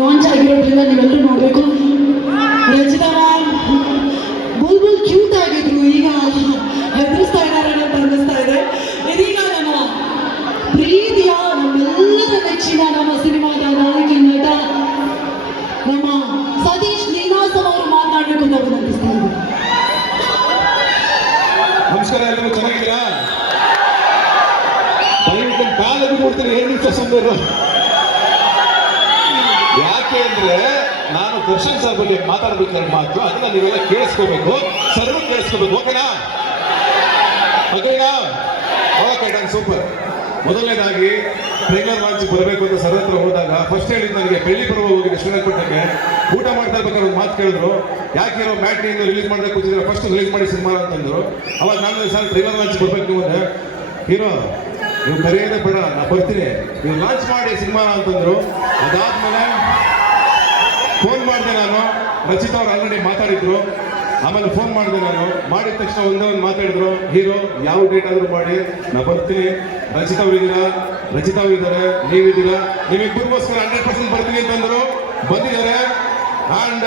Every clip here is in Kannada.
ಲಾಂಚ್ ಆಗಿರೋದ್ರಿಂದ ನೀವೆಲ್ಲರೂ ನೋಡಬೇಕು. ರಚಿತಾ ಮ್ಯಾಮ್ ಬುಲ್ ಕ್ಯೂಟ್ ಆಗಿದ್ರು. ಈಗ ಹೆದರಿಸ್ತಾ ಇದ್ದಾರೆ ಅಂತ ಅನ್ನಿಸ್ತಾ ಇದೆ. ಇದೀಗ ನಮ್ಮ ಪ್ರೀತಿಯ ನಮ್ಮೆಲ್ಲರ ನೆಚ್ಚಿನ ನಮ್ಮ ಸಿನಿಮಾದ ನಾಯಕಿ ನಟ, ನಮ್ಮ ಸತೀಶ್ ನೀನಾಸಂ ಅವರು ಮಾತನಾಡಬೇಕು ಅಂತ ವಿನಂತಿಸ್ತಾ ಇದ್ದೀನಿ ನಮಸ್ಕಾರ, ಎಲ್ಲರೂ ಚೆನ್ನಾಗಿದ್ದೀರಾ? ಕೊಡ್ತೀನಿ ಏನು ನಿಮಿಷ ಸುಂದರ ಯಾಕೆ ಅಂದ್ರೆ ನಾನು ದರ್ಶನ್ ಬಗ್ಗೆ ಮಾತಾಡ್ಬೇಕಾದ್ರೆ ಮಾತು ಅದನ್ನ ನೀವೆಲ್ಲ ಕೇಳಿಸ್ಕೋಬೇಕು ಸರ್ವ ಕೇಳಿಸ್ಕೋಬೇಕು ಓಕೆನಾ ಓಕೆನಾ ಓಕೆ ಡನ್ ಸೂಪರ್ ಮೊದಲನೇದಾಗಿ ಟ್ರೈಲರ್ ಲಾಂಚ್ ಬರಬೇಕು ಅಂತ ಸರ್ ಹತ್ರ ಹೋದಾಗ ಫಸ್ಟ್ ಹೇಳಿದ್ ನನಗೆ ಬೆಳ್ಳಿ ಪರ್ವ ಹೋಗಿದೆ ಶ್ರೀರಂಗಪಟ್ಟಣಕ್ಕೆ ಊಟ ಮಾಡ್ತಾ ಇರ್ಬೇಕಾದ್ರೆ ಒಂದು ಮಾತು ಕೇಳಿದ್ರು. ಯಾಕೆ ಇರೋ ಮ್ಯಾಟ್ನಿಂದ ರಿಲೀಸ್ ಮಾಡಬೇಕು ಕೂತಿದ್ರೆ ಫಸ್ಟ್ ರಿಲೀಸ್ ಮಾಡಿ ಸಿನಿಮಾ ಅಂತಂದ್ರು ಅವಾಗ ನಾನು ಸರ್ ಟ್ರೈಲರ್ ಲಾಂಚ್ ಬರ್ಬೇಕು ನೀವು ಅಂದ್ರೆ. ಹೀರೋ, ನೀವು ಕರೆಯೋದೇ ಬೇಡ, ನಾ ಬರ್ತೀನಿ. ನೀವು ಲಾಂಚ್ ಮಾಡಿ ಸಿನಿಮಾ ಅಂತಂದ್ರು ಅದಾದ್ಮೇಲೆ ನಾನು ರಚಿತಾ ಅವ್ರು ಆಲ್ರೆಡಿ ಮಾತಾಡಿದ್ರು. ಆಮೇಲೆ ಫೋನ್ ಮಾಡಿದೆ ನಾನು. ಮಾಡಿದ ತಕ್ಷಣ ಒಂದೇ ಒಂದು ಮಾತಾಡಿದ್ರು. ಹೀರೋ, ಯಾವ ಡೇಟ್ ಆದರೂ ಮಾಡಿ, ನಾ ಬರ್ತೀನಿ. ರಚಿತ ಅವರಿದ್ದೀರಾ? ರಚಿತಾ ಅವರಿದ್ದಾರೆ. ನೀವಿದ್ದೀರಾ? ನಿಮ್ಮಿಬ್ಬರಿಗೋಸ್ಕರ ಹಂಡ್ರೆಡ್ ಪರ್ಸೆಂಟ್ ಬರ್ತೀನಿ ಅಂತಂದ್ರು. ಬಂದಿದ್ದಾರೆ. ಅಂಡ್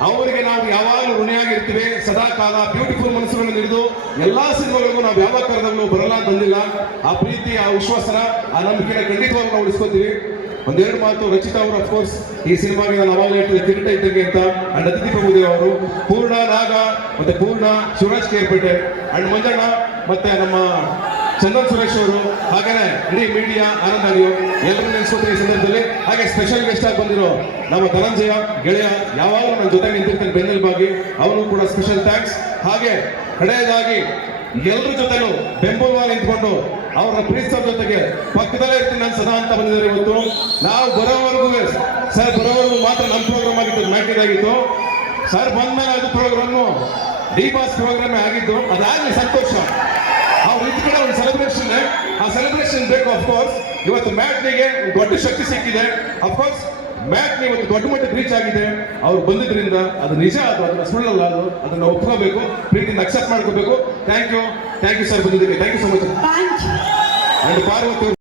ಅವರಿಗೆ ನಾವು ಯಾವಾಗಲೂ ಋಣಿಯಾಗಿರ್ತೀವಿ. ಸದಾ ಕಾಲ ಬ್ಯೂಟಿಫುಲ್ ಮನಸ್ಸುಗಳನ್ನು ಹಿಡಿದು ಎಲ್ಲಾ ಸಿನಿಮಾಗಳಿಗೂ ನಾವು ಯಾವ ಕಾರಣದಲ್ಲೂ ಬರಲ್ಲ ಬಂದಿಲ್ಲ ಆ ಪ್ರೀತಿ, ಆ ವಿಶ್ವಾಸನ, ಆ ನಂಬಿಕೆನ ಖಂಡಿತವಾಗಿ ನಾವು ಉಳಿಸ್ಕೋತೀವಿ. ಒಂದೆರಡು ಮಾತು ರಚಿತಾ ಅವರು ಅಫ್ಕೋರ್ಸ್ ಈ ಸಿನಿಮಾಗೆ ನಾನು ಅವಾಗ ಹೇಳ್ತಿದ್ದೆ ಕಿರೀಟ ಇದ್ದಂಗೆ ಅಂತ ಅಂಡ್ ಅತಿಥಿ ಪ್ರಭುದೇವ್ ಅವರು, ಪೂರ್ಣ ನಾಗ ಮತ್ತೆ ಪೂರ್ಣ ಶಿವರಾಜ್ ಕೇರ್ಪೇಟೆ ಅಂಡ್ ಮಂಜಣ್ಣ ಮತ್ತೆ ನಮ್ಮ ಚಂದನ್ ಸುರೇಶ್ ಅವರು, ಹಾಗೇನೆ ಇಡೀ ಮೀಡಿಯಾ ಆನಂದ್ ಅಲಿಯೋ ಎಲ್ಲರೂ ನೆನೆಸ್ಕೊತೀವಿ ಈ ಸಂದರ್ಭದಲ್ಲಿ. ಹಾಗೆ ಸ್ಪೆಷಲ್ ಗೆಸ್ಟ್ ಆಗಿ ಬಂದಿರೋ ನಮ್ಮ ಧನಂಜಯ, ಗೆಳೆಯ, ಯಾವಾಗಲೂ ನನ್ನ ಜೊತೆ ನಿಂತಿರ್ತಾನೆ ಬೆನ್ನೆಲುಬಾಗಿ, ಅವನು ಕೂಡ ಸ್ಪೆಷಲ್ ಥ್ಯಾಂಕ್ಸ್ ಹಾಗೆ ಕಡೆಯದಾಗಿ ಎಲ್ಲರ ಜೊತೆನೂ ಬೆಂಬಲವಾಗಿ ನಿಂತ್ಕೊಂಡು ಅವರ ಪ್ರೀತಿಸೋ ಜೊತೆಗೆ ಪಕ್ಕದಲ್ಲೇ ಇರ್ತೀನಿ ನಾನು ಸದಾ ಅಂತ ಬಂದಿದ್ದಾರೆ ಇವತ್ತು. ನಾವು ಬರೋವರೆಗೂ ಸರ್, ಬರೋವರೆಗೂ ಮಾತ್ರ ನಮ್ಮ ಪ್ರೋಗ್ರಾಮ್ ಆಗಿತ್ತು ಮ್ಯಾಟಿದ್ ಆಗಿತ್ತು ಸರ್, ಬಂದ್ಮೇಲೆ ಅದು ಪ್ರೋಗ್ರಾಮು ಡಿ ಬಾಸ್ ಪ್ರೋಗ್ರಾಮ್ ಆಗಿದ್ದು ಅದಾಗಲಿ ಸಂತೋಷ. ಅವ್ರ ಇದ್ ಕಡೆ ಒಂದು ಸೆಲೆಬ್ರೇಷನ್ ಆ ಸೆಲೆಬ್ರೇಷನ್ ಬೇಕು ಅಫ್ಕೋರ್ಸ್ ಇವತ್ತು ಮ್ಯಾಟ್ನಿಗೆ ದೊಡ್ಡ ಶಕ್ತಿ ಸಿಕ್ಕಿದೆ. ಅಫ್ಕೋರ್ಸ್ ಮ್ಯಾಟ್ ಇವತ್ತು ದೊಡ್ಡ ಮಟ್ಟಕ್ಕೆ ರೀಚ್ ಆಗಿದೆ. ಅವ್ರು ಬಂದಿದ್ರಿಂದ ಅದು ನಿಜ ಅದು, ಅದನ್ನ ಸುಳ್ಳಲ್ಲ ಅದು, ಅದನ್ನ ಒಪ್ಕೋಬೇಕು. ಪ್ರೀತಿಯಿಂದ ಅಕ್ಸೆಪ್ಟ್ ಮಾಡ್ಕೋಬೇಕು. Thank you thank you sir ಬಂದಿದ್ದಕ್ಕೆ. Thank you so much thank you and Parvati